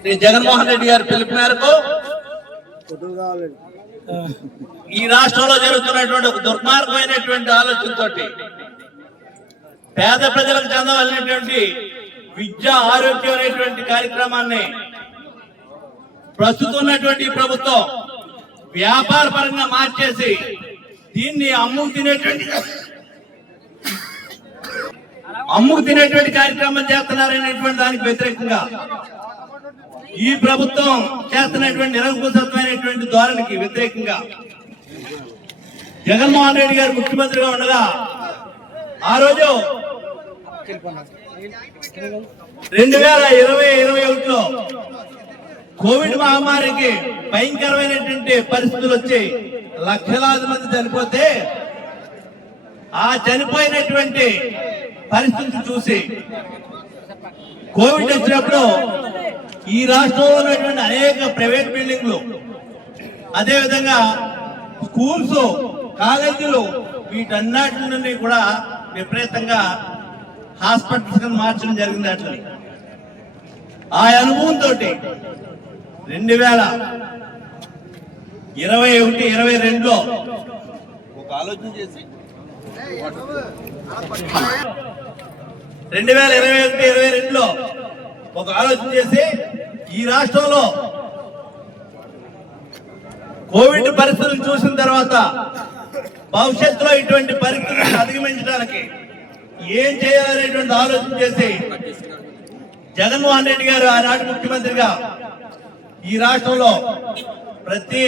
శ్రీ జగన్మోహన్ రెడ్డి గారి పిలుపు మేరకు ఈ రాష్ట్రంలో జరుగుతున్నటువంటి ఒక దుర్మార్గమైనటువంటి ఆలోచనతోటి పేద ప్రజలకు చెందవలసినటువంటి విద్య ఆరోగ్యం అనేటువంటి కార్యక్రమాన్ని ప్రస్తుతం ఉన్నటువంటి ప్రభుత్వం వ్యాపార పరంగా మార్చేసి దీన్ని అమ్ముకు తినేటువంటి కార్యక్రమం చేస్తున్నారనేటువంటి దానికి వ్యతిరేకంగా ఈ ప్రభుత్వం చేస్తున్నటువంటి నిరంకుశత్వమైనటువంటి ధోరణికి వ్యతిరేకంగా జగన్మోహన్ రెడ్డి గారు ముఖ్యమంత్రిగా ఉండగా ఆ రోజు 2020-21లో కోవిడ్ మహమ్మారికి భయంకరమైనటువంటి పరిస్థితులు వచ్చి లక్షలాది మంది చనిపోతే ఆ చనిపోయినటువంటి పరిస్థితి చూసి కోవిడ్ వచ్చినప్పుడు ఈ రాష్ట్రంలో ఉన్నటువంటి అనేక ప్రైవేట్ బిల్డింగ్లు, అదేవిధంగా స్కూల్స్, కాలేజీలు వీటన్నిటి నుండి కూడా విపరీతంగా హాస్పిటల్స్ కింద మార్చడం జరిగింది. అట్లా ఆ అనుభవంతో 2021-22లో ఒక ఆలోచన చేసి 2021-22లో ఒక ఆలోచన చేసి ఈ రాష్ట్రంలో కోవిడ్ పరిస్థితులు చూసిన తర్వాత భవిష్యత్తులో ఇటువంటి పరిస్థితులను అధిగమించడానికి ఏం చేయాలనేటువంటి ఆలోచన చేసి జగన్మోహన్ రెడ్డి గారు ఆనాటి ముఖ్యమంత్రిగా ఈ రాష్ట్రంలో ప్రతి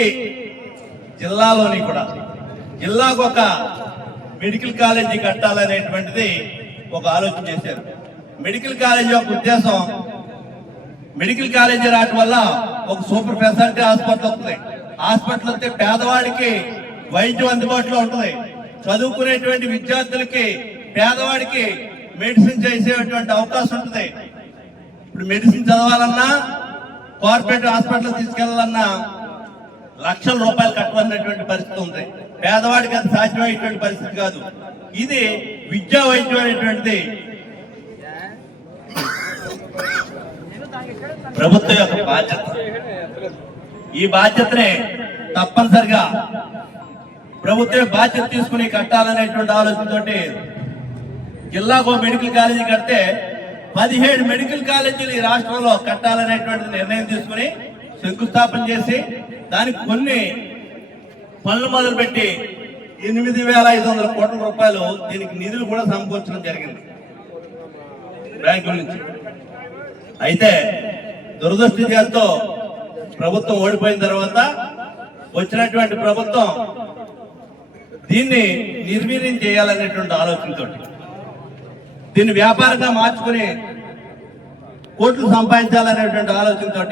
జిల్లాలోని కూడా జిల్లాకు ఒక మెడికల్ కాలేజీ కట్టాలనేటువంటిది ఒక ఆలోచన చేశారు. మెడికల్ కాలేజీ యొక్క ఉద్దేశం, మెడికల్ కాలేజీ రావడం వల్ల ఒక సూపర్ స్పెషాలిటీ హాస్పిటల్ వస్తుంది. హాస్పిటల్ వస్తే పేదవాడికి వైద్యం అందుబాటులో ఉంటుంది. చదువుకునేటువంటి విద్యార్థులకి, పేదవాడికి మెడిసిన్ చేసేటువంటి అవకాశం ఉంటుంది. ఇప్పుడు మెడిసిన్ చదవాలన్నా, కార్పొరేట్ హాస్పిటల్ తీసుకెళ్లాలన్నా లక్షల రూపాయలు కట్టవలసినటువంటి పరిస్థితి ఉంది. పేదవాడికి అది సాధ్యమయ్యేటువంటి పరిస్థితి కాదు. ఇది విద్యా వైద్యం అనేటువంటిది ప్రభుత్వం యొక్క బాధ్యత. ఈ బాధ్యతనే తప్పనిసరిగా ప్రభుత్వం బాధ్యత తీసుకుని కట్టాలనేటువంటి ఆలోచనతోటి జిల్లాకు మెడికల్ కాలేజీ కడితే 17 మెడికల్ కాలేజీలు ఈ రాష్ట్రంలో కట్టాలనేటువంటి నిర్ణయం తీసుకుని శంకుస్థాపన చేసి దానికి కొన్ని పనులు మొదలుపెట్టి 8,500 కోట్ల రూపాయలు దీనికి నిధులు కూడా సమకూర్చడం జరిగింది బ్యాంకుల నుంచి. అయితే దురదృష్టంతో ప్రభుత్వం ఓడిపోయిన తర్వాత వచ్చినటువంటి ప్రభుత్వం దీన్ని నిర్వీర్యం చేయాలనేటువంటి ఆలోచనతో దీన్ని వ్యాపారంగా మార్చుకుని కోట్లు సంపాదించాలనేటువంటి ఆలోచనతో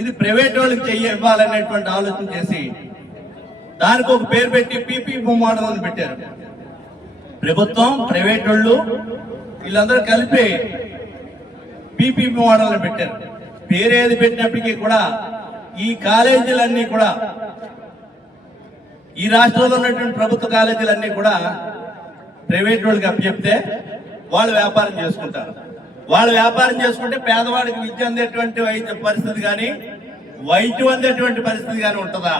ఇది ప్రైవేట్ వాళ్ళకి ఇవ్వాలనేటువంటి ఆలోచన చేసి దానికి ఒక పేరు పెట్టి పీపీపీ మోడల్ అని పెట్టారు. ప్రభుత్వం, ప్రైవేట్ వాళ్ళు వీళ్ళందరూ కలిపి పీపీపీ మోడల్ అని పెట్టారు. పేరు ఏది పెట్టినప్పటికీ కూడా ఈ కాలేజీలన్నీ కూడా, ఈ రాష్ట్రంలో ఉన్నటువంటి ప్రభుత్వ కాలేజీలన్నీ కూడా ప్రైవేట్ వాళ్ళకి అప్పచెప్తే వాళ్ళు వ్యాపారం చేసుకుంటారు. వాళ్ళు వ్యాపారం చేసుకుంటే పేదవాడికి విద్య అందేటువంటి పరిస్థితి కానీ, వైద్యం అందేటువంటి పరిస్థితి కానీ ఉంటుందా?